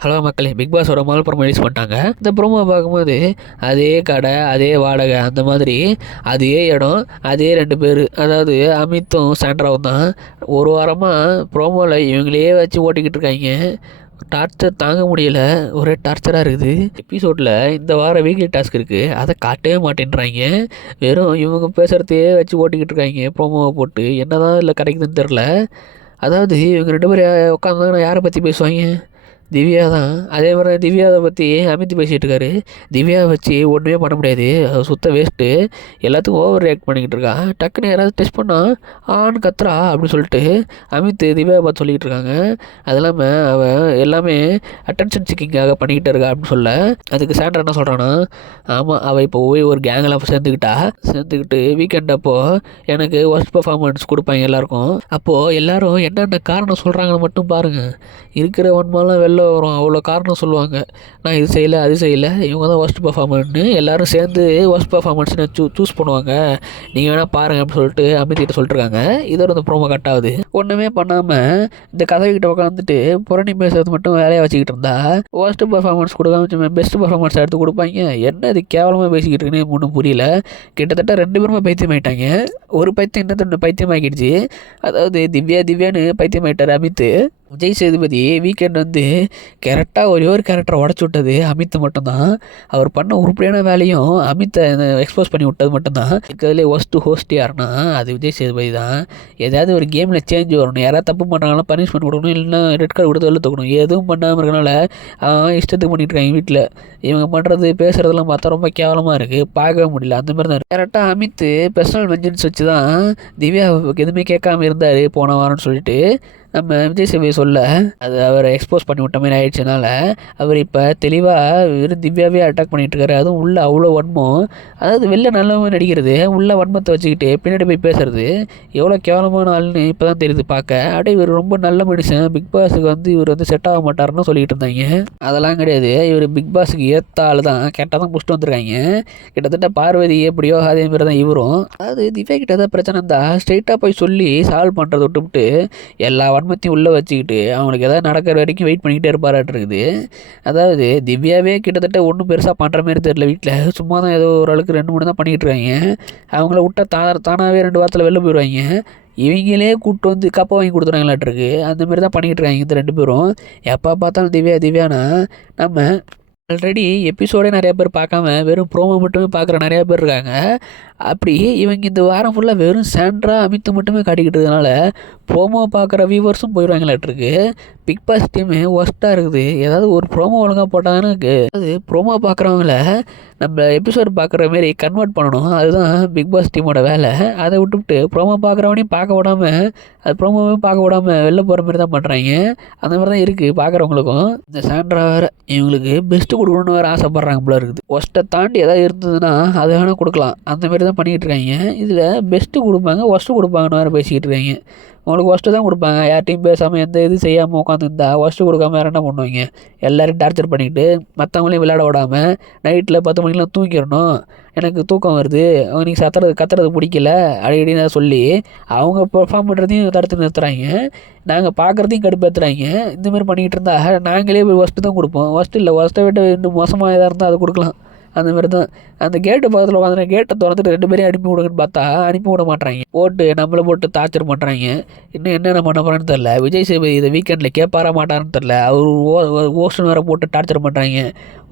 Hello மக்களே, big பாஸோட முதல் promo release பண்ணிட்டாங்க. இந்த ப்ரோமோ பார்க்கும்போது அதே கடை, அதே வாடகை, அந்த மாதிரி அதே இடம், அதே 2 பேர், அதாவது அமித்தும் சாண்ட்ராவும் தான். ஒரு வாரமாக ப்ரோமோவில் இவங்களே வச்சு ஓட்டிக்கிட்டு இருக்காங்க. டார்ச்சர் தாங்க முடியல, ஒரே டார்ச்சராக இருக்குது. எபிசோடில் இந்த வாரம் வீக்லி டாஸ்க் இருக்குது, அதை காட்டவே மாட்டேன்றாங்க. வெறும் இவங்க பேசுகிறதையே வச்சு ஓட்டிக்கிட்டு இருக்காங்க ப்ரோமோவை போட்டு. என்ன தான் இல்லை கிடைக்குதுன்னு தெரில. அதாவது இவங்க 2 பேர் உட்காந்தாங்கன்னா யாரை பற்றி பேசுவாங்க? திவ்யா தான். அதே மாதிரி திவ்யாவை பற்றி அமித் பேசிகிட்டு இருக்காரு. திவ்யாவை வச்சு ஒன்றுமே பண்ண முடியாது, அது சுத்த வேஸ்ட்டு, எல்லாத்துக்கும் ஓவர் ரியாக்ட் பண்ணிக்கிட்டு இருக்கா. டக்குன்னு யாராவது டெஸ்ட் பண்ணால் ஆன்னு கத்துறா அப்படின்னு சொல்லிட்டு அமித் திவ்யாவை பார்த்து சொல்லிக்கிட்டு இருக்காங்க. அது இல்லாமல் அவள் எல்லாமே அட்டென்ஷன் சிக்கிங்காக பண்ணிக்கிட்டு இருக்கா அப்படின்னு சொல்ல, அதுக்கு சாண்டர் என்ன சொல்கிறான்னா, ஆமாம் அவள் இப்போ போய் ஒரு கேங்கில் சேர்ந்துக்கிட்டு வீக்கெண்ட் அப்போது எனக்கு ஒர்ஸ்ட் பர்ஃபார்மன்ஸ் கொடுப்பாங்க எல்லாருக்கும். அப்போது எல்லோரும் என்னென்ன காரணம் சொல்கிறாங்கன்னு மட்டும் பாருங்கள். இருக்கிற ஒன்மாலாம் வெளில வரும், அவ்வளோ காரணம் சொல்லுவாங்க. நான் இது செய்யலை, அது செய்யலை, இவங்க தான் ஒர்ஸ்ட் பர்ஃபார்மன்ஸ்னு எல்லோரும் சேர்ந்து ஒர்ஸ்ட் பர்ஃபார்மன்ஸ்னு சூஸ் பண்ணுவாங்க, நீங்கள் வேணால் பாருங்கள் அப்படின்னு சொல்லிட்டு அமித்திட்ட சொல்லிட்டுருக்காங்க. இதோட இந்த ப்ரோமோ கட் ஆகுது. ஒன்றுமே பண்ணாமல் இந்த கதைக்கிட்ட உட்காந்துட்டு புரணி பேசுறது மட்டும் வேலையாக வச்சுக்கிட்டு இருந்தா ஒர்ஸ்ட் பர்ஃபார்மன்ஸ் கொடுக்காம பெஸ்ட் பர்ஃபார்மன்ஸ் எடுத்து கொடுப்பாங்க. என்ன இது கேவலமாக பேசிக்கிட்டு இருக்குன்னு ஒன்றும் புரியல. கிட்டத்தட்ட 2 பேருமே பைத்தியம் ஆகிட்டாங்க. ஒரு பைத்தியம் இன்னொன்று பைத்தியம் ஆகிடுச்சு. அதாவது திவ்யான்னு பைத்தியம் ஆகிட்டார் அமித். விஜய் சேதுபதி வீக்கெண்ட் கரெக்டாக ஒரே ஒரு கேரக்டரை உடச்சி விட்டது அமித் மட்டும்தான். அவர் பண்ண உருப்படியான வேலையும் அமித்தை எக்ஸ்போஸ் பண்ணி விட்டது மட்டும்தான். இருக்கிறதுலே ஹோஸ்ட் யாருன்னா அது விஜய் சேதுபதி தான். ஏதாவது ஒரு கேமில் சேஞ்ச் வரணும், யாராவது தப்பு பண்ணுறாங்கன்னா பனிஷ்மெண்ட் கொடுக்கணும், இல்லைன்னா ரெட் கார்டு கொடுத்து வெளில தூக்கணும். எதுவும் பண்ணாமல் இருக்கனால இஷ்டத்துக்கு பண்ணிட்டு இருக்காங்க வீட்டில். இவங்க பண்ணுறது பேசுகிறதெல்லாம் பார்த்தா ரொம்ப கேவலமாக இருக்குது, பார்க்கவே முடியல. அந்த மாதிரி தான் கரெக்டாக அமித் பர்சனல் வெஞ்சன்ஸ் வச்சு தான் திவ்யா எதுவுமே கேட்காம இருந்தார் போன வாரம்னு சொல்லிட்டு நம்ம விஜய் சேதுபதி சொல்ல, அது அவரை எக்ஸ்போஸ் பண்ணி விட்ட மாதிரி ஆயிடுச்சுனால அவர் இப்போ தெளிவாக வெறும் திவ்யாவே அட்டாக் பண்ணிகிட்ருக்காரு. அதுவும் உள்ள அவ்வளோ வன்மம். அதாவது வெளில நல்லவங்க நடிக்கிறது, உள்ள வன்மத்தை வச்சுக்கிட்டு பின்னாடி போய் பேசுறது எவ்வளோ கேவலமான ஆள்னு இப்போ தான் தெரியுது பார்க்க. அப்படியே இவர் ரொம்ப நல்ல மனுஷன், பிக் பாஸுக்கு இவர் செட் ஆக மாட்டாருன்னு சொல்லிக்கிட்டு இருந்தாங்க. அதெல்லாம் கிடையாது, இவர் பிக் பாஸுக்கு ஏற்ற ஆள் தான், கேட்டால் தான் முடிச்சுட்டு வந்திருக்காங்க. கிட்டத்தட்ட பார்வதி எப்படியோ அதே மாதிரி தான் இவரும். அதாவது திவ்யா கிட்ட ஏதாவது பிரச்சனை இருந்தால் ஸ்ட்ரெயிட்டாக போய் சொல்லி சால்வ் பண்ணுறதை விட்டுவிட்டு எல்லா வன்மத்தையும் உள்ளே வச்சுக்கிட்டு அவங்களுக்கு எதாவது நடக்கிற வரைக்கும் வெயிட் பண்ணிக்கிட்டே இருப்பாராட்டுருக்குது. அதாவது திவ்யாவே கிட்டத்தட்ட ஒன்றும் பெருசாக பண்ணுற மாதிரி தெரியல. வீட்டில் சும்மா தான் ஏதோ ஓரளவுக்கு 2-3 தான் பண்ணிக்கிட்டு இருக்காங்க. அவங்கள விட்டால் தானாகவே 2 வாரத்தில் வெளில போயிடுவாங்க. இவங்களே கூப்பிட்டு கப்பை வாங்கி கொடுத்துறாங்களாட்டிருக்கு. அந்தமாரி தான் பண்ணிக்கிட்டு இருக்காங்க இந்த 2 பேரும். எப்போ பார்த்தாலும் திவ்யானா நம்ம ஆல்ரெடி எபிசோடே நிறையா பேர் பார்க்காம வெறும் ப்ரோமோ மட்டுமே பார்க்குற நிறையா பேர் இருக்காங்க. அப்படி இவங்க இந்த வாரம் ஃபுல்லாக வெறும் சாண்ட்ரா அமித்து மட்டுமே காட்டிக்கிட்டதுனால ப்ரோமோ பார்க்குற வியூவர்ஸும் போயிடுவாங்களாட்டிருக்கு. பிக் பாஸ் டீமு ஒஸ்ட்டாக இருக்குது. ஏதாவது ஒரு ப்ரோமோ ஒழுங்காக போட்டாங்கன்னு அது ப்ரோமோ பார்க்குறவங்கள நம்ம எபிசோடு பார்க்குற மாரி கன்வெர்ட் பண்ணணும். அதுதான் பிக் பாஸ் டீமோட வேலை. அதை விட்டுவிட்டு ப்ரோமோ பார்க்குறவனையும் பார்க்க விடாமல், அது ப்ரோமோவையும் பார்க்க விடாமல் வெளில போகிற மாதிரி தான் பண்ணுறாங்க. அந்த மாதிரி தான் இருக்குது பார்க்குறவங்களுக்கும். இந்த சாண்ட்ரா வேறு இவங்களுக்கு பெஸ்ட்டு கொடுக்கணுன்னு வேறு ஆசைப்பட்றாங்க போல இருக்குது. ஒஸ்ட்டை தாண்டி ஏதாவது இருந்ததுன்னா அதை வேணால் கொடுக்கலாம். அந்தமாரி தான் பண்ணிக்கிட்டு இருக்காங்க. இதில் பெஸ்ட்டு கொடுப்பாங்க, ஒஸ்ட்டு கொடுப்பாங்கன்னு வேறு பேசிக்கிட்டு இருக்காங்க. உங்களுக்கு ஒஸ்ட்டு தான் கொடுப்பாங்க, யார்ட்டையும் பேசாமல் எந்த இது செய்யாமல் உட்காந்துருந்தா ஒஸ்ட்டு கொடுக்காம வேறு என்ன பண்ணுவாங்க? எல்லோரும் டார்ச்சர் பண்ணிக்கிட்டு மற்றவங்களையும் விளையாட விடாமல் நைட்டில் 10 மணிக்கெலாம் தூங்கிடணும், எனக்கு தூக்கம் வருது, நீங்கள் கத்துறது பிடிக்கல அடிக்கடி சொல்லி அவங்க பெர்ஃபார்ம் பண்ணுறதையும் தடுத்து நிறுத்துறாங்க. நாங்கள் பார்க்குறதையும் கடுப்பேற்றுறாங்க. இந்தமாதிரி பண்ணிக்கிட்டு இருந்தால் நாங்களே போய் ஒஸ்ட்டு தான் கொடுப்போம். ஒஸ்ட்டு இல்லை, ஒஸ்ட்டை விட்டு இன்னும் மோசமாக எதாக இருந்தால் அதை கொடுக்கலாம். அந்த மாதிரி தான். அந்த கேட்டு பக்கத்தில் உட்காந்து கேட்டை திறந்துட்டு 2 பேரையும் அனுப்பி விடுங்கன்னு பார்த்தா அனுப்பி விட மாட்டாங்க. நம்மளை போட்டு டார்ச்சர் பண்ணுறாங்க. இன்னும் என்னென்ன பண்ண போகிறான்னு தெரில. விஜய் சேதுபதி இதை வீக்கெண்டில் கேட்பாரா மாட்டாருன்னு தெரில. அவர் ஓஸ்ட்னு வேறு போட்டு டார்ச்சர் பண்ணுறாங்க.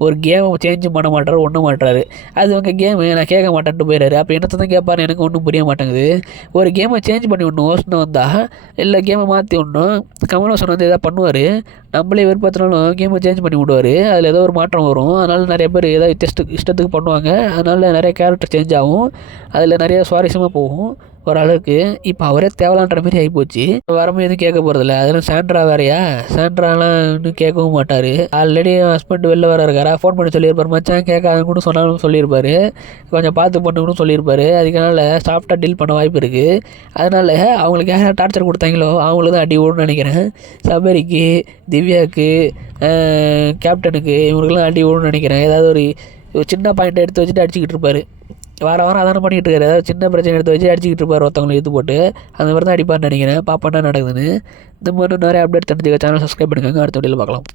ஒரு கேமை சேஞ்சும் பண்ண மாட்டார், ஒன்றும் மாட்டாரு. அது உங்க கேமு, நான் கேட்க மாட்டேன்ட்டு போயிடுறாரு. அப்போ என்னத்தை தான் கேட்பாரு எனக்கு ஒன்றும் புரிய மாட்டேங்குது. ஒரு கேமை சேஞ்ச் பண்ணி விடணும் ஓஸ்ட்னு வந்தால், இல்லை கேமை மாற்றி விடணும். கமல்ஹாசன் எதாவது பண்ணுவார், நம்மளே விருப்பத்தினாலும் கேமை சேஞ்ச் பண்ணி விடுவார். அதில் ஏதோ ஒரு மாற்றம் வரும். அதனால் நிறைய பேர் ஏதாவது இஷ்டத்துக்கு பண்ணுவாங்க. அதனால் நிறைய கேரக்டர் சேஞ்ச் ஆகும், அதில் நிறைய சுவாரஸ்யமாக போகும் ஓரளவுக்கு. இப்போ அவரே தேவலான்ற மாதிரி ஆகிப்போச்சு. வரமும் எதுவும் கேட்க போகிறதில்ல. அதெல்லாம் சாண்ட்ரா வேறையா? சாண்ட்ராலாம் இன்னும் கேட்கவும் மாட்டார். ஆல்ரெடி ஹஸ்பண்ட் வெளில வர இருக்காரா, ஃபோன் பண்ணி சொல்லியிருப்பார், மச்சான் கேட்காதுன்னு சொன்னாலும் சொல்லியிருப்பார், கொஞ்சம் பார்த்து பண்ணுன்னு சொல்லியிருப்பார். அதுக்கனால சாஃப்டாக டீல் பண்ண வாய்ப்பு இருக்குது. அதனால் அவங்களுக்கு யார் டார்ச்சர் கொடுத்தாங்களோ அவங்களுக்கு தான் அடி ஓடுன்னு நினைக்கிறேன். சபரிக்கு, திவ்யாவுக்கு, கேப்டனுக்கு, இவங்களுக்குலாம் அடி ஓடுன்னு நினைக்கிறேன். ஏதாவது ஒரு சின்ன பாயிண்ட்டை எடுத்து வச்சுட்டு அடிச்சுக்கிட்டு இருப்பார். வாரம் அதானே பண்ணிகிட்டு இருக்காரு. ஏதாவது சின்ன பிரச்சனை எடுத்து வச்சு அடிச்சுக்கிட்டு இருப்பார், ஒருத்தவங்களை எடுத்து போட்டு. அந்த மாதிரி தான் அடிப்பார்னு நினைக்கிறேன். பாப்பா என்ன நடக்குதுன்னு. இந்த மாதிரி நிறைய அப்டேட் தெரிஞ்சுக்க சேனல் சப்ஸ்கிரைப் பண்ணிக்கோங்க. அடுத்த வீடியோவில் பார்க்கலாம்.